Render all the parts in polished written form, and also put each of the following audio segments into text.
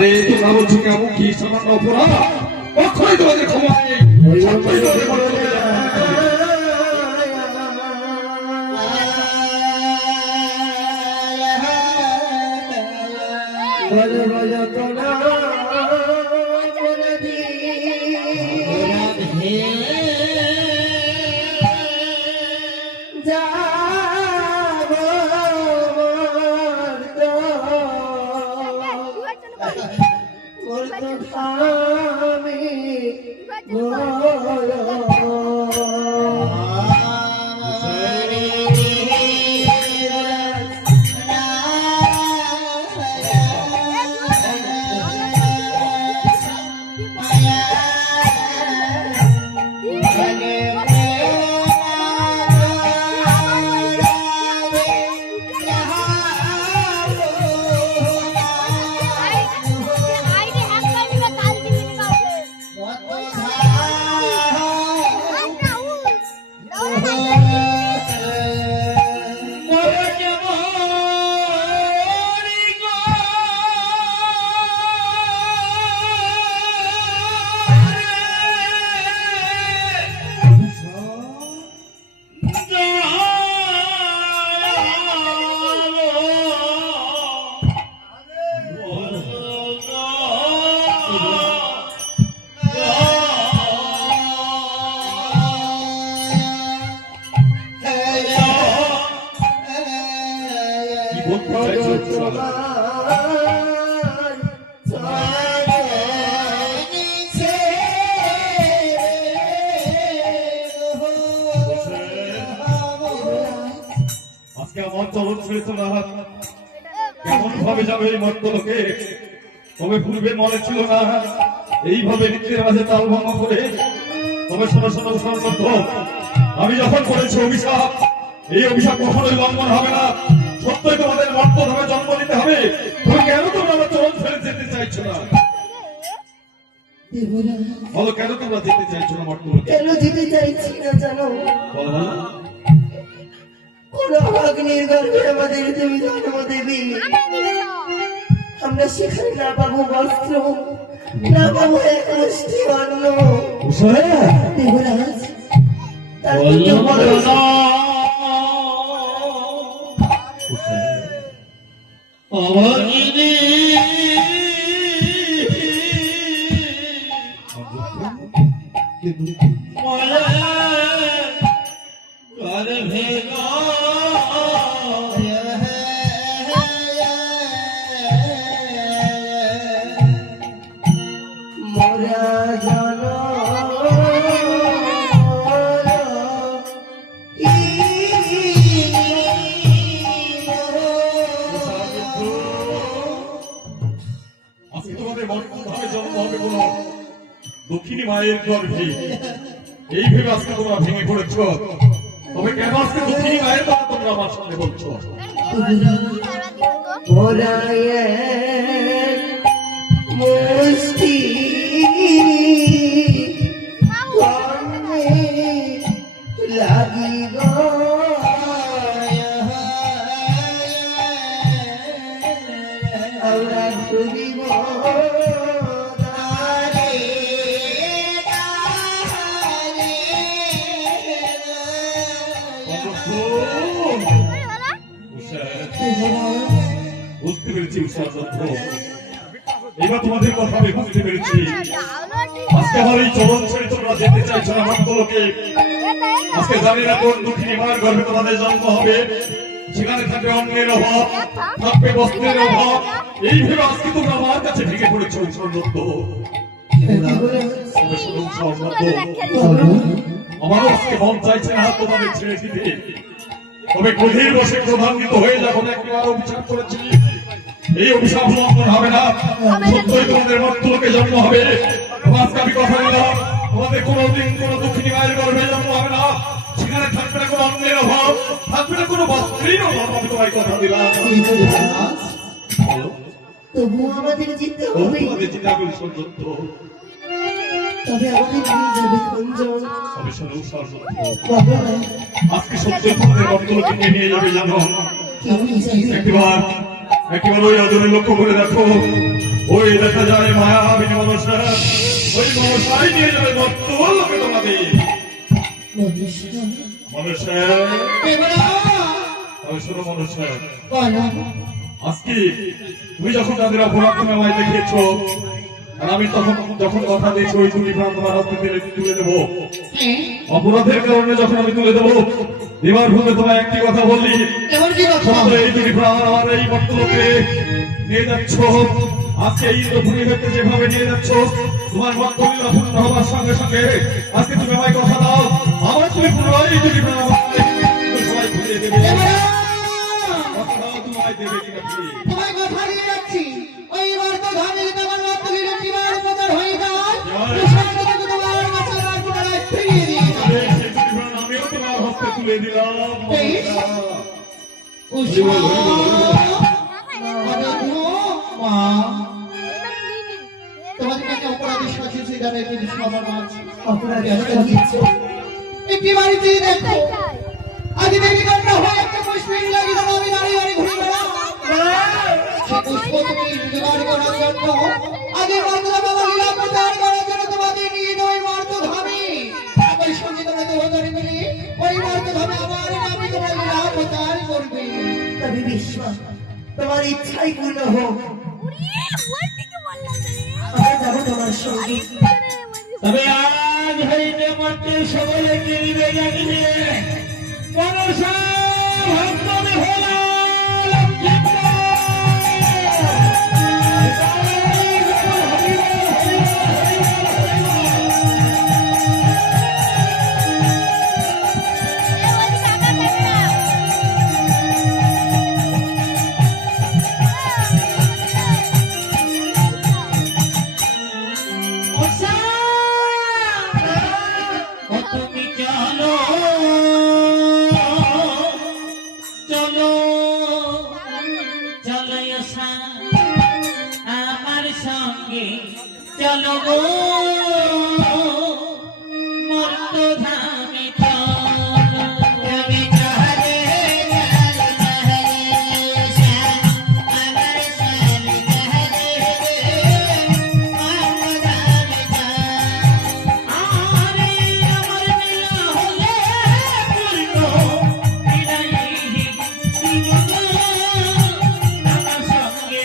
আরে তোমরা বলছো কেমন কি সামান্য অপরাধ কখনোই তোমাদের ক্ষমা নেই কেমন ভাবে যাবে এই মর্তলোকে তবে পূর্বে মনে ছিল না এইভাবে নৃত্যের মাঝে তাল ভঙ্গ করে তবে শোনো শোনো সর্বত্র আমি যখন করেছি অভিশাপ এই অভিশাপ কখনোই লঙ্ঘন হবে না সত্যই তোমাদের মর্তধামে জন্ম নিতে হবে তুমি কেন তোমরা আমার চরণ ছেড়ে যেতে চাইছো না বলো কেন তোমরা যেতে চাইছো না মর্তলোকে কেন যেতে চাইছি না জানো বলো কোন অগ্নির গর্ভে আমাদের তুমি জন্ম দেবী আমরা সেখানে না পাবো বস্ত্র না পাবো এক মুষ্টি অন্ন দেবরাজ দক্ষিণী মায়ের গর্ভে এই ভেবে আজকে তোমরা ভেঙে পড়েছ তবে কেন আজকে দক্ষিণী মায়ের কথা তোমরা আমার সামনে বলছো মুষ্টি লাগি গো আমরা ঘুরিব বুঝতে পেরেছি এবার তোমাদের কথা আমি বুঝতে পেরেছি আজকে আমার এই চরণ ছেড়ে তোমরা যেতে চাইছো না মর্তলোকে আজকে জানি না কোন দুঃখিনী মায়ের গর্ভে তোমাদের জন্ম হবে সেখানে থাকবে অন্নের অভাব থাকবে বস্ত্রের অভাব এই ভেবে আজকে তোমরা আমার কাছে ভেঙে পড়েছো সর্বত্র আমারও আজকে মন চাইছে না তোমাদের ছেড়ে দিতে তবে গভীর বসে প্রধান্বিত হয়ে যখন একবার অভিশাপ করেছি এই অভিশাপ লঙ্ঘন হবে না সত্যই তোমাদের মর্তলোকে জন্ম হবে আজকে আমি কথা দিলাম তোমাদের কোনোদিন কোনো দুঃখিনী মায়ের গর্ভে জন্ম হবে না সেখানে থাকবে না কোনো অন্যের অভাব থাকবে না কোনো বস্ত্রের অভাব আমি তোমায় কথা দিলাম তবু আমাদের জিততে হবে তোমাদের চিন্তা করি সর্বত্র তবে আমাদের নিয়ে যাবে খঞ্জন আজকে সত্যি তোমাদের মর্তলোকে নিয়ে যাবে জানো একবার ওই অজরে লক্ষ্য করে দেখো ওই দেখা যায় মায়াবিনী মনসা, ওই মনসাই নিয়ে যাবে মর্তলোকে তোমাদের। মনসা, তবে শোনো মনসা, আজকে তুমি যখন তাদের অপরাধ মেলায় দেখিয়েছ, আর আমি তখন যখন কথা দিয়েছি ওই দুটি প্রাণ তোমার হাতে তুলে দেবো, অপরাধের কারণে যখন আমি তুলে দেবো, এবার ভূমে তোমায় একটি কথা বললি, শোনো, এই দুটি প্রাণ আমার এই মর্তলোকে নিয়ে যাচ্ছ। আজকে এই ইন্দ্রভূমি হইতে যেভাবে নিয়ে যাচ্ছ, তোমার মর্তলীলা পূর্ণ হওয়ার সঙ্গে সঙ্গে আজকে তুমি আমায় কথা দাও, আমার তুমি পুনরায় এই দুটি প্রাণ আমার সবাই ফিরিয়ে দেবে। কথা দাও, তোমায় দেবে কিনা ফিরিয়ে? তোমায় কথা দিয়ে যাচ্ছি, ওই মর্তধামে যদি আমার মর্তলীলা জীবন প্রচার হয়ে যায়, তোমাকে তোমার কাছে আর পুনরায় ফিরিয়ে দিয়ে যাবে। সেই দুটি প্রাণ আমিও তোমার হস্তে তুলে দিলাম। তোমাদের কাছে অপরাধী শাসিত জানে তুমি সবার মাঝ অপরাধী শাসিত। একটি বাড়িতে দেখো আজ দেবী কন্যা হয়ে একটা পুষ্পিন লাগি যেন আমি দাঁড়িয়ে দাঁড়িয়ে ঘুরে বেড়াম। সে পুষ্প তুমি জোগাড় করার জন্য আজ এই মর্তদা বাবা লীলা প্রচার করার জন্য তোমাকে নিয়ে ওই মর্তধামে ওই সঙ্গে তোমরা দেহধারী মিলে ওই মর্তধামে আমার নামে তোমরা লীলা প্রচার করবে। তবে বিশ্বাস তোমার ইচ্ছাই পূর্ণ হোক, আমরা যাবো তোমার সঙ্গে। তবে আজ হইতে মর্তে সকলে কিনবে জানিবে মনসা ভক্তনে হলা তুমি চলো চলো চলো এসা আমার সঙ্গে চলো গো মর্তধামে চলো তুমি চলে আমার সঙ্গে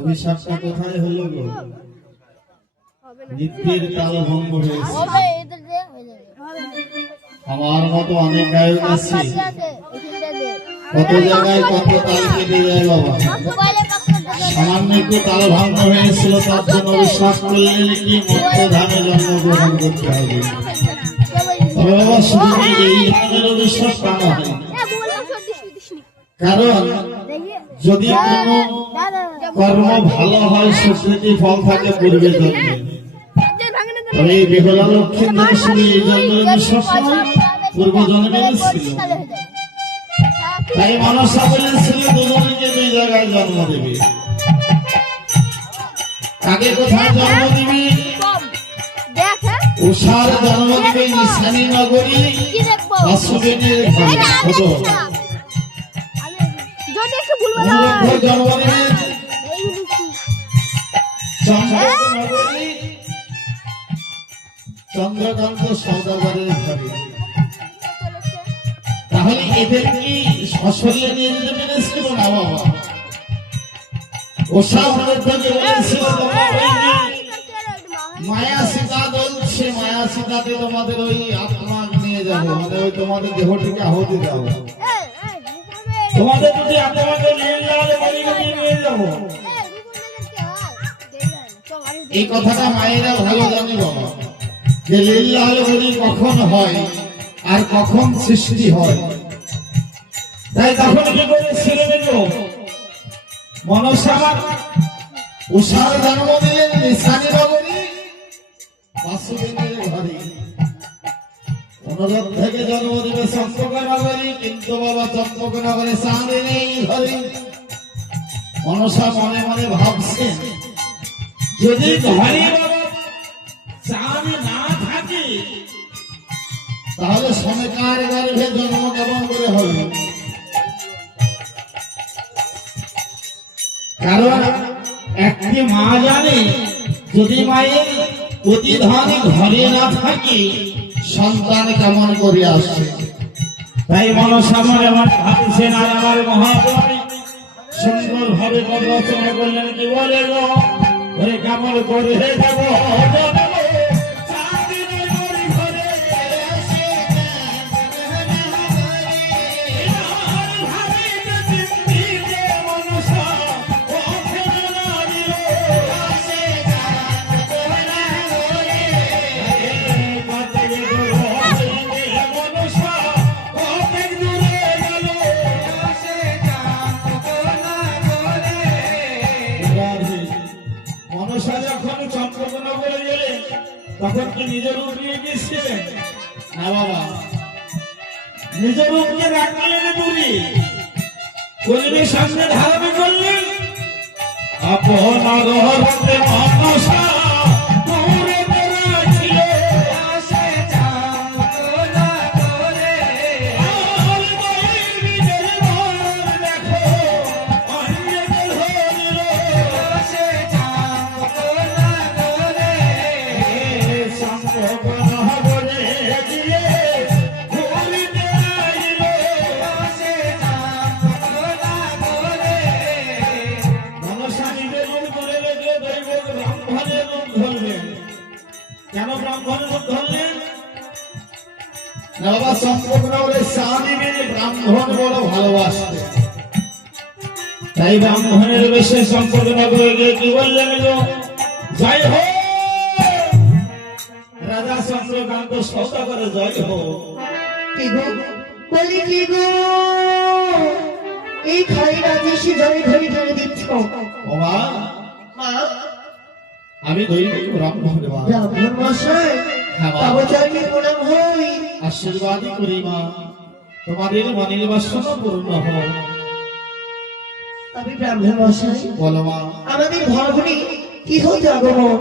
অভিশাপটা কোথায় হলো গো? নিত্যের তাল ভঙ্গ হয়েছে। আমার মতো অনেক গায়ক আছে, কত জায়গায় কত তাল কেটে যায় বাবা। সামান্য একটু তাল ভঙ্গ হয়েছিল, তার জন্য বিশ্বাস করলেন কি মর্তধামে জন্মগ্রহণ করতে হবে। তবে বাবা শুধু এই ধরনের অবিশ্বাস টানা হয়, কারণ যদি কোনো কর্ম ভালো হয় সুকৃতি ফল থাকে পূর্বে জন্মে। তবে এই বেহুলা লক্ষ্মীদের শুনে এই জন্য সবসময় পূর্ব জন্মে ছিল, তাই মনসা বলেছিল দুজনকে দুই জায়গায় জন্ম দেবে। কাকে কোথায় জন্ম দিবি? উষার জন্ম দিবে নিশানী নগরী বাসুদেবের ঘরে। আমি একটু ভুলবো না অনুরোধ জন্ম দিলেন চন্দ্রনগরী চন্দ্রকান্ত সৌদাগরের ঘরে। তাহলে এদের কি সশরীরে নিয়ে যেতে পেরেছিল না বাবা? ওষা আমাদের থেকে বলেছিল তোমার ওই যে মায়া সীতা বলছে, মায়া সীতাতে তোমাদের ওই আত্মা নিয়ে যাবো, মানে ওই তোমাদের দেহটিকে আহুতি দাও, তোমাদের যদি আত্মাকে নিয়ে যাওয়ালে বাড়ি নিয়ে যাবো। এই কথাটা মায়েরা ভালো জানে বাবা, যে লীলা হলি কখন হয় আর কখন সৃষ্টি হয়। তাই তখন কি করেছিল মনসা উষার জন্ম দিলেন নিশানী নগরী বাসুদেবের ঘরে। অনুরোধ থেকে জন্ম দিবে চম্পক নগরী, কিন্তু বাবা চম্পক নগরে চাঁদে নেই ঘরে। মনসা মনে মনে ভাবছেন, যদি ঘরে বাবা চাঁদ না থাকে তাহলে সমেকার গর্ভে জন্ম কেমন করে হবে? কারণ একটি মা জানে, যদি মায়ের প্রতিধান ঘরে না থাকে সন্তান কেমন করে আসছে। তাই মনসা মনে মনে ভাবছেন, আর আমার মহাপ্রভু সুন্দর ভাবে রচনা করলেন, কি বলে গো ওরে কেমন করে দেবো তখন কি নিজের রূপ নিয়ে গিয়েছিলেন না বাবা? নিজের রূপকে রাখলেন দূরে, কলির সামনে ধারণ করলেন আপনার হস্তে মনসা দূরে রাখিল। কেন ব্রাহ্মণের রূপ ধরলেন না বাবা? চম্পকনগরের স্বামী মেয়ে ব্রাহ্মণ বড় ভালোবাসতে, তাই ব্রাহ্মণের বেশে চম্পকনগরে গিয়ে কি বললেন গো, জয় হো রাজা চন্দ্রকান্ত সৌদাগরে, জয় হো। কি গো বলি, কি গো এই খাই রাজেশে জমি ধরে ধরে দিচ্ছ? ও মা, মা, আমি দৈনিক ব্রাহ্মণ মা। ব্রাহ্মণ মশাই, হ্যাঁ মা। তবে চরণে প্রণাম হই। আশীর্বাদই করি মা, তোমাদের মনের বাসনা পূর্ণ হোক। তবে ব্রাহ্মণ মশাই, বলো মা, আমাদের ঘরে কি হতে আগমন?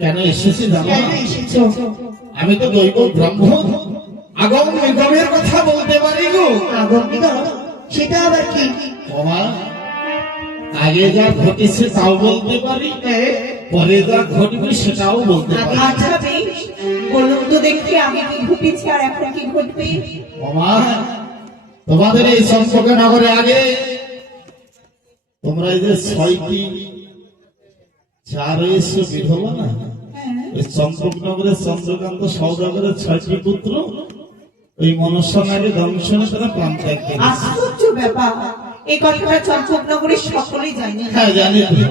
কেন এসেছি জানো কেন না? এসেছো? আমি তো দৈব ব্রাহ্মণ, আগম নিগমের কথা বলতে পারি গো। আগমনিক সেটা আবার কি? ও মা, আগে যা ঘটেছে তাও বলতে পারি, পরে যা ঘটবে সেটাও বলতে পারি। আচ্ছা বেশ, বলুন তো দেখি আমি কি ঘটেছি আর এখন কি ঘটবে। ও মা, তোমাদের এই চম্পক নগরে আগে তোমরা এই যে 6টি চা রয়েছে বিধবা না, ওই চম্পক নগরে চন্দ্রকান্ত সৌদাগরের 6টি পুত্র ওই মনসা নারী দংশনে তারা প্রাণ ত্যাগ করেছে। আশ্চর্য ব্যাপার, এই কথাটা চম্পকনগরের সকলেই জানে। হ্যাঁ জানি তো।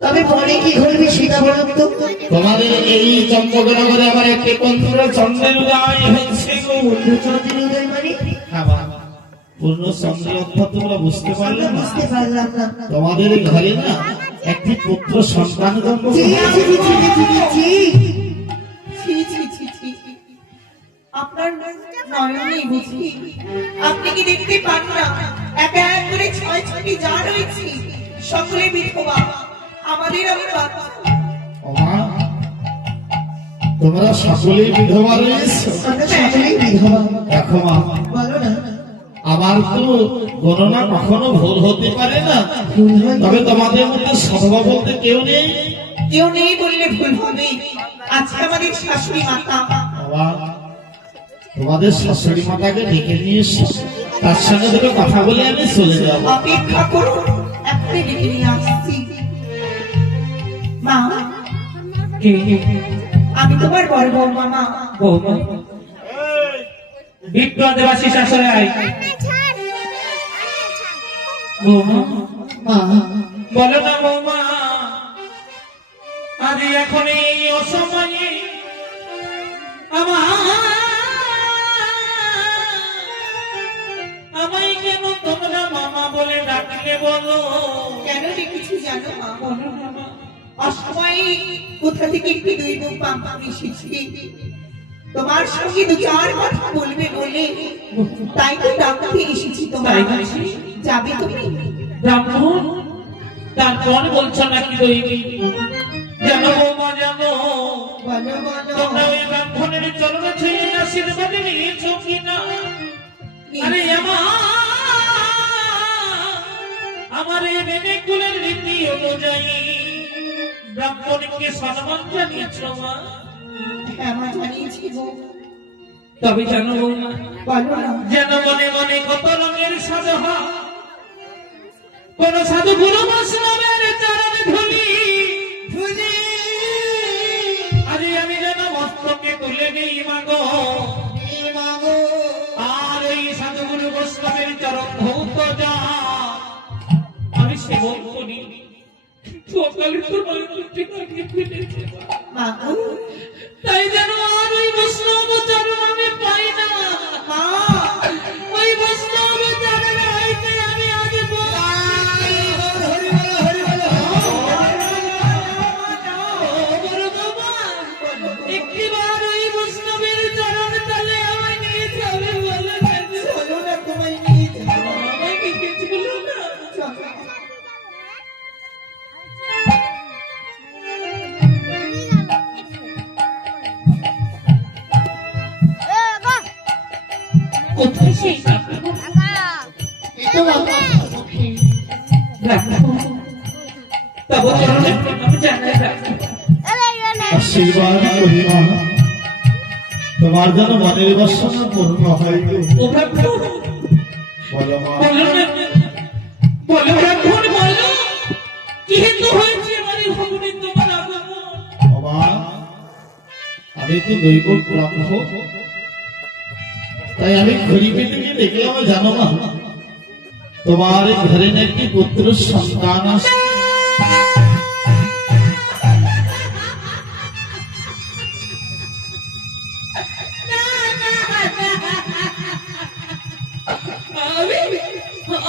তবে পরে কি ঘটবে সেটা বলুন তো। তোমাদের এই চম্পক নগরে আমার একটি পুত্র চন্দ্রের উদয় হয়েছে গো। পূর্ণচন্দ্রের উদয় মানে? হ্যাঁ মা, পূর্ণ চন্দ্রের অর্থ তোমরা বুঝতে পারলে আমরা না? বুঝতে পারলাম না। তোমাদের এই ঘরে না একটি পুত্র সন্তান জন্ম জি, জি, জি, জি, জি, জি। ছি, ছি, ছি, ছি। আপনার নয়নেই বুঝি, আপনি কি দেখতে পান না একা এক করে 6টি যা রয়েছে সকলে বিধবা, আমাদের আমার বাচ্চা। ও মা, তোমরা সকলেই বিধবা রয়েছে। আমরা সকলেই বিধবা। দেখো মা, বলো না। আমার তো গণনা কখনো ভুল হতে পারে না, তবে তোমাদের মধ্যে সভা বলতে কেউ নেই। কেউ নেই বললে ভুল হবে। আজকে আমাদের শাশুড়ি মাতা বাবা, তোমাদের শাশুড়ি মাতাকে ডেকে নিয়ে এসো, তার সঙ্গে দুটো কথা বলে আমি চলে যাব। অপেক্ষা করুন, এখনই ডেকে নিয়ে আসছি। মা, আমি তোমার বড় বৌমা। মা, বৌমা বিপ্লব দেবাশী শাশুড়ি আয়। বৌমা বলো না বৌমা, আজ এখন এই অসময়ে আমায় কেন তোমরা মামা বলে ডাকলে বলো? কেন ডেকেছি জানো মা? অসময়ে কোথা থেকে একটি দুই মুখ পাম্পা এসেছি, তোমার সঙ্গে দু চার কথা বলবে বলে, তাই তো ডাকতে এসেছি। তোমার তাই নাকি? যাবে তুমি? ব্রাহ্মণ তারপর বলছো নাকি দৈবী? জানো বৌমা জানো, বলো বলো। তোমরা ওই ব্রাহ্মণের চরণ ছুঁয়ে আশীর্বাদ নিয়েছো কিনা? আরে আমার এই মেনে কুলের রীতি অনুযায়ী ব্রাহ্মণকে সম্মান জানিয়েছ মা? হ্যাঁ মা, জানিয়েছি গো। তবে জানো বৌমা, বলো না। যেন মনে মনে কত রঙের সাজা হয়, কোন সাধু গুরু বৈষ্ণবের চরণে ধুলি ধুলি, আজ আমি যেন মস্তকে তুলে নেই মাগো, আর ওই সাধু গুরু বৈষ্ণবের চরণ ধৌত যা আমি সেবন করি। সকালে তো মায়ের আগে ফেলেছে মা গো, তাই যেন আর ওই বৈষ্ণব চরণ আমি পাই না। মা, ওই বৈষ্ণব চরণে হইতে আমি আজ একটিবার ওই বৈষ্ণবের চরণ তলে আমায় নিয়ে যাবে বলে চলো না, তোমায় নিয়ে যাবো। আমাকে কিছু বলো না। চলো। কোথায় সেই তবু চরণে প্রণাম জানাই রাখো। আশীর্বাদ করি মা, তোমার যেন মনের বাসনা পূর্ণ হয় গো। ও ব্রাহ্মণ বলো মা। বলো না, বলো ব্রাহ্মণ বলো, কি হেতু হয়েছে আমার এই ভবনে তোমার আগমন? বাবা, আমি তো দৈব ব্রাহ্মণ, তাই আমি ঘুরি পেটে গিয়ে দেখলাম জানো না, তোমার ঘরে নাকি পুত্র সন্তান আছে।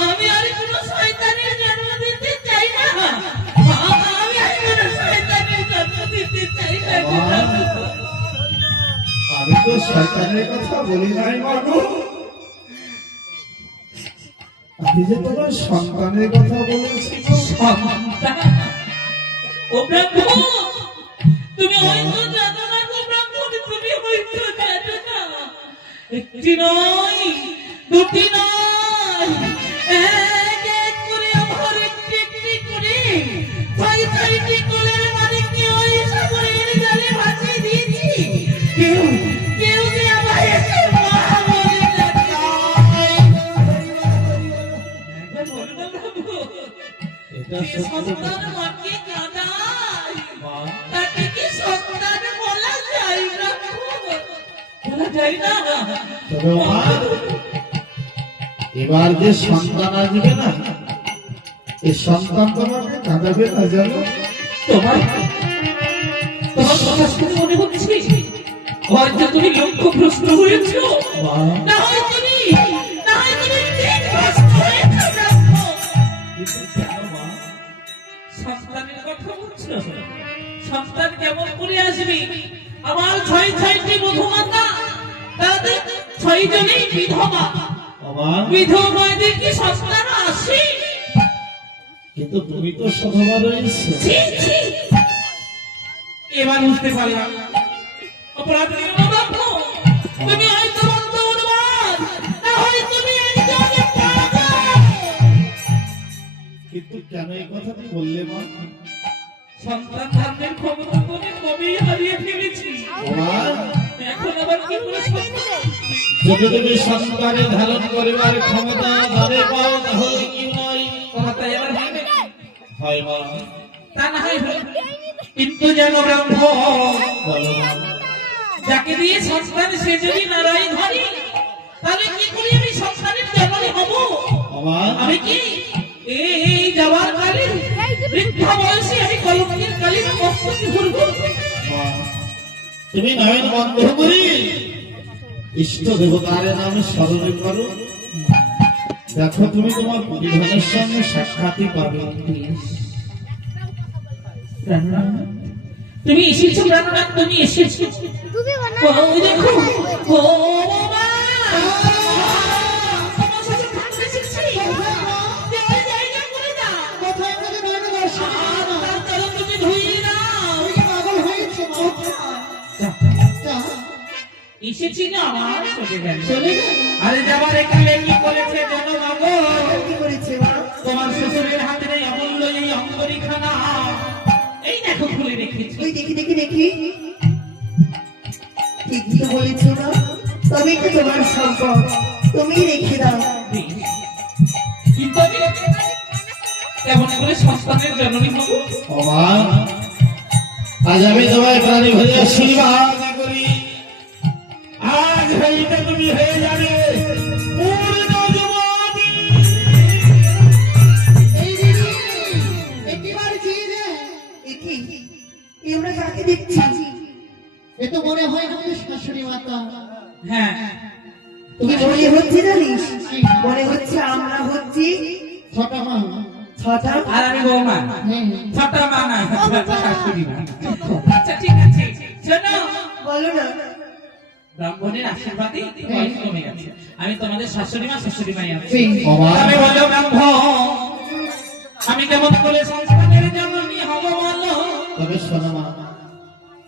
আমি আর কোনো শয়তানের জন্ম দিতে চাই না। আমি আর কোনো শয়তানের জন্ম দিতে চাই না। আমি তো শয়তানের কথা বলি নাই মা গো, আমি যে তোমার সন্তানের কথা বলেছি গো। সন্তান? ও ব্রাহ্মণ, তুমি হয়তো জানো না গো ব্রাহ্মণ, তুমি হয়তো জানো না। একটি নয়, দুটি নয়, এক এক করে আমার একটি একটি করে ছয় ছয়টি কোলের মালিককে ওই সাগরের জলে ভাসিয়ে দিয়েছি। কেউ কেউ যে আমায় এসে মা বলে ডাকে। বলো না ব্রাহ্মণ, এটা যে সত্য সন্তান মাকে কাঁদায় মা। তাকে কি সন্তান বলা যায় ব্রাহ্মণ? বলা যায় না। তবে মা, এবার যে সন্তান আসবে না, এই সন্তান তোমাকে কাঁদাবে না জানো। তোমার তোমার কথা শুনে মনে হচ্ছে হয়তো তুমি লক্ষ্যভ্রষ্ট হয়েছ। মা, না হয় তুমি দিকভ্রষ্ট হয়েছ ব্রাহ্মণ। কিন্তু জানো মা, সন্তানের কথা বলছো, সন্তান কেমন করে আসবে? আমার ছয় ছয়টি মধুমাতা, তাদের ছয় জনেই বিধবা। বাবা, বিধবাদের কি সন্তান আসে? কিন্তু তুমি তো সধবা রয়েছে। ছি, ছি। এবার বুঝতে পারলাম অপরাধ তুমি হয়তো বন্ধ উন্মাদ, না হয় তুমি একজন কিন্তু কেন এই কথাটি বললে মা? সন্তান ধারণের ক্ষমতা বলে কবেই হারিয়ে ফেলেছি, মা, এখন আবার কি করে সন্তান? যদি তুমি সন্তানের ধারণ করিবার ক্ষমতা ধরে পাও তাহলে কি নয় ক্ষমতায় আবার হবে হয় মা? তা না হয় হলো। কিন্তু যেন ব্রহ্ম বলো মা। যাকে দিয়ে সন্তান সে যদি নারাই ধরি, তাহলে কি করে আমি সন্তানের জননী হব? মা, আমি কি এই যাওয়ার কালে বৃদ্ধা বয়সে আমি কলঙ্কের কালীন মস্তকে ঘুরবো? মা, তুমি নয়ন বন্ধ করি ইষ্ট দেবতার নামে স্মরণ করো, দেখো তুমি তোমার পরিবারের সঙ্গে সাক্ষাৎই পাবে। তুমি এসেছো প্রাণনাথ, তুমি এসেছো। ওই দেখো, ও বাবা! তোমার সাথে থাকতে এসেছি। দেওয়ালে জায়গা করে দাও। কোথায় থেকে নয়ন দর্শন আর তার কারণ তুমি ধুইয়ে দাও। তুমি কি পাগল হয়েছে মা? যা, এসেছি না আমার চলে গেল। চলে গেল। আরে যাবার এখানে কি করেছে জানো না গো? কি করেছে মা? তোমার শ্বশুরের হাতে নেই অমূল্য এই অঙ্গরিখানা, এই দেখো খুলে রেখেছি। ওই দেখি দেখি দেখি, ঠিকই তো বলেছো না, তবে তো তোমার সম্পদ, তুমি রেখে দাও। কিন্তু আমি কেমন করে সন্তানের জননী হবো? ও মা, আজ আমি তোমায় প্রাণী ভরে আশীর্বাদ করি, আজ হইতে তুমি হয়ে যাবে পূর্ণ যুবতী। এই দিদি, একটি বাড়ি ছিল যে, দেখি এ আমরা কাকে দেখছি? এ তো মনে হয় আমাদের শাশুড়ি মাতা। হ্যাঁ, তুমি মনে হচ্ছে জানিস, মনে হচ্ছে আমরা হচ্ছি ছোট মা। ছটা। আর আমি বৌমা, হ্যাঁ, ছোট্টা মা না, শাশুড়ি মা। আচ্ছা ঠিক আছে, শোনো, বলো না। ব্রাহ্মণের আশীর্বাদে বয়স কমে গেছে, আমি তোমাদের শাশুড়ি মা শাশুড়ি মাই আছি। ও মা, আমি বলো ব্রাহ্মণ, আমি কেমন করে সন্তানের জননী হব বলো? তবে শোনো মা,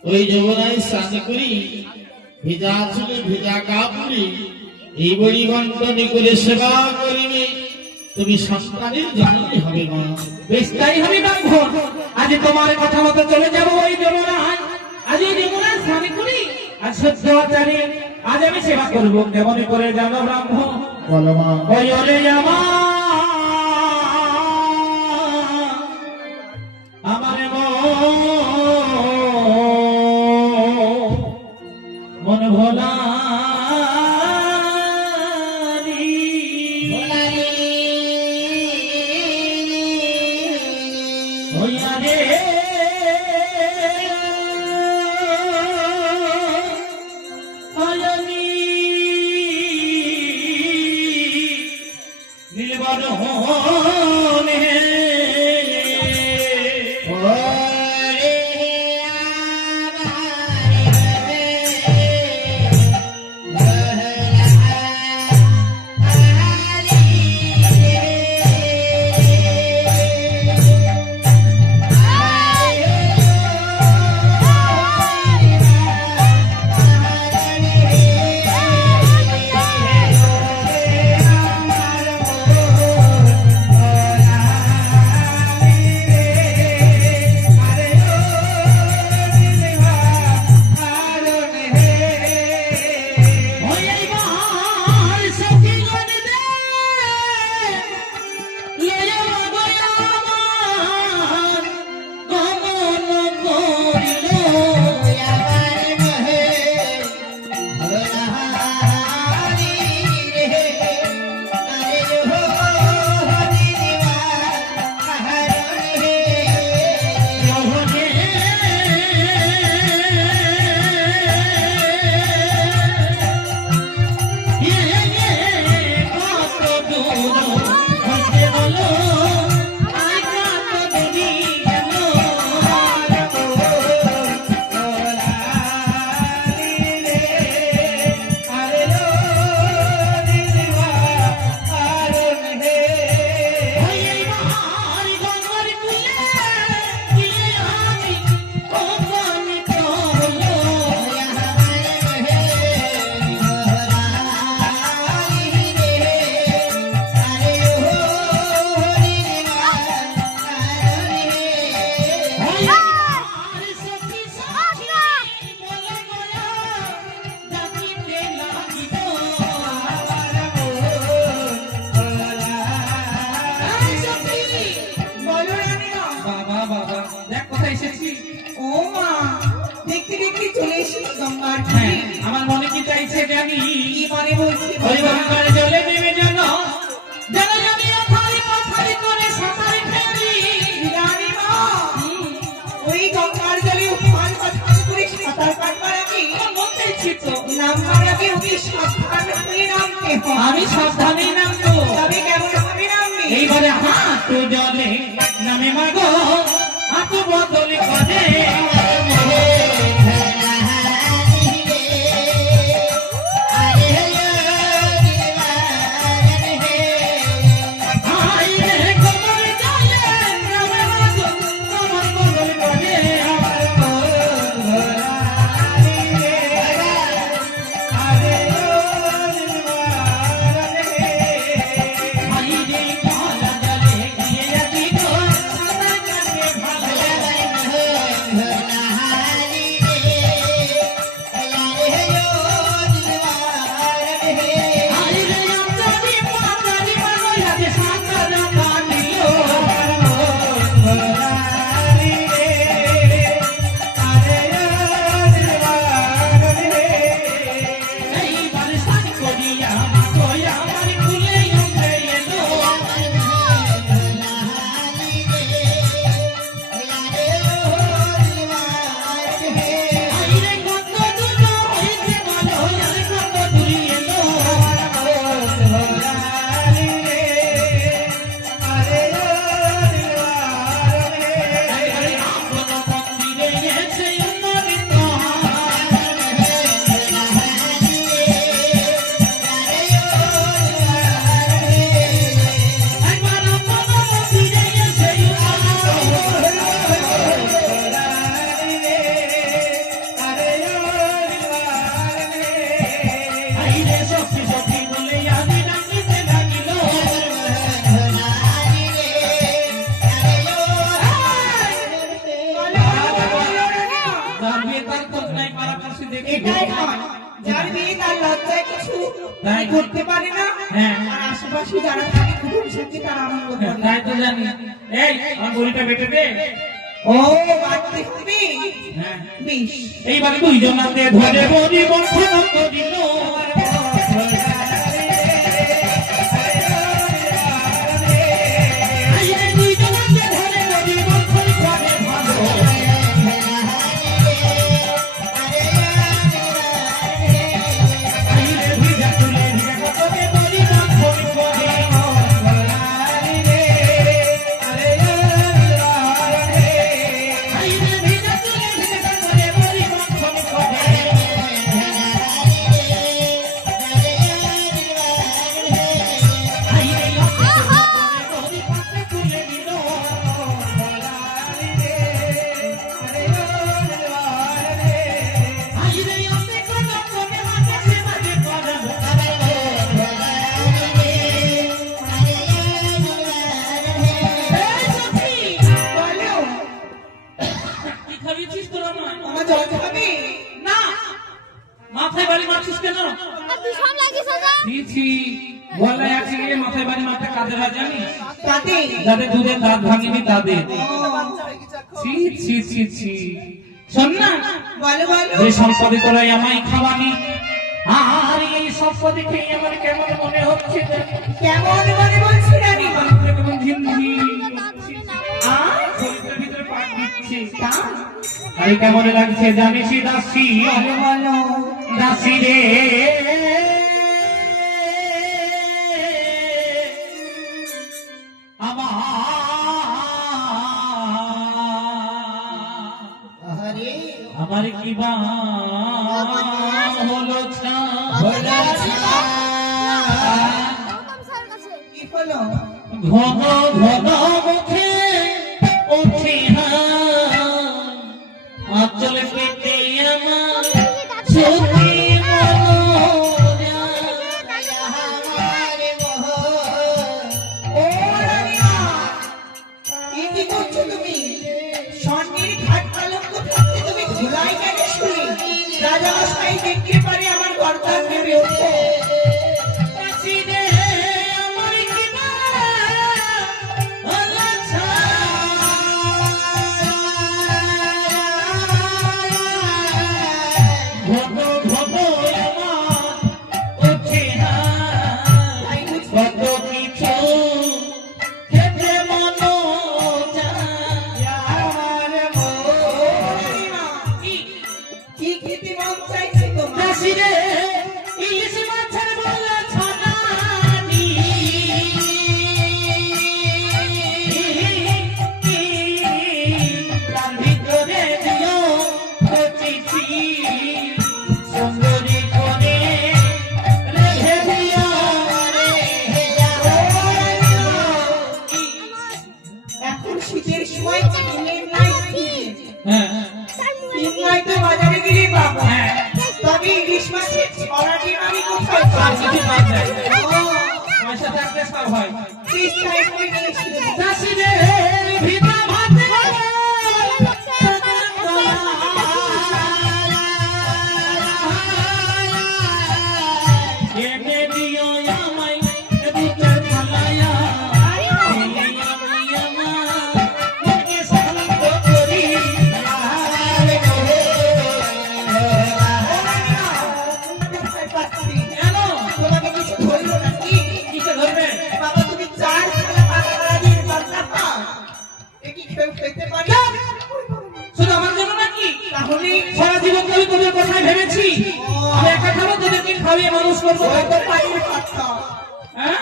ওই যমুনায় স্নান করি, ভিজা চুলে ভিজা কাপড়ি, এই বড়ি বন্টনি করে সেবা করিবে, তুমি সন্তানের জননী হবে মা। বেশ তাই হবে ব্রাহ্মণ, আজ তোমার কথা মতো চলে যাবো ওই যমুনায়। আজ ওই যমুনায় স্নান করি, আজ সহ্য আচারে আজ আমি সেবা করবো। কেমন করে জানো ব্রাহ্মণ? বলো মা। ওই ওরে আমার মন ভোলা হয়। আমি সাবধানে নামবো। তবে কেমন ভাবে নামবে? এইবারে হাত জলে নামে মাগো, হাত বদলে করে এটাই হয়, যার বিয়ে তার লজ্জায় কিছু তাই। করতে পারে না, হ্যাঁ। আর আশেপাশে যারা থাকে কুটুম সাথে তারা আনন্দ করে। তাই তো জানি। এই আমার গরিটা বেটে দে। ও বাড়তে হবে। হ্যাঁ। বেশ, এইবারে দুইজন হাতে ধরে বলি মন্থন করিল বলো, কি খাবিছিস তোরা মা? আমার জল খাবে? না, মাথায় বাড়ি মারছিস কেন? ছি, বলে আছে গিয়ে মাথায় বাড়ি মারতে কাদের হয় জানিস? কাঁদে? যাদের দুধের দাঁত ভাঙিনি তাদের। ছি ছি ছি ছি। শোন না, বলো বলো, যে সম্পদে তোরাই আমায় খাওয়ানি, আর এই সম্পদে খেয়ে আমার কেমন মনে হচ্ছে জানি? কেমন মনে বলছি রানী? আমার ভিতরে কেমন ঝিমঝিম করছে। আর শরীরের ভিতরে পাক দিচ্ছে। তা? আরে কেমন লাগছে জানিস দাসী? বলো বলো, দাসী রে আমার কি বা হলো ছা কি হলো? ঘন ঘন মুখে উঠে আচল পেতে আমার চোখে ও রানীমা, এ কি করছো তুমি? স্বর্ণের ঘাট পালঙ্ক থাকতে তুমি ধুলাই কেন শুয়ে? রাজামশাই দেখতে পারে আমার গর্দান নেমে ওঠে। আমার কি বা ডাকলে সব হয়। চেষ্টায় করে নিয়ে এসে দেবো। দাসীরে ভিতা ভাতে এনে দিও আমায় দুধের থালায়া মনকে শান্ত করি পাচ্ছি। কেন তোমাকে কিছু ধরলো নাকি? কিসে ধরবে? বাবা তুমি চার খেলা পাকা দিয়ে বান্না পাও। এ কি কেউ খেতে পারে? শুধু আমার জন্য নাকি? তাহলে সারা জীবন ধরে তোদের কথাই ভেবেছি আমি একা খাবো তোদেরকে খাওয়িয়ে মানুষ করবো হয়তো পাইয়ে পারতাম। হ্যাঁ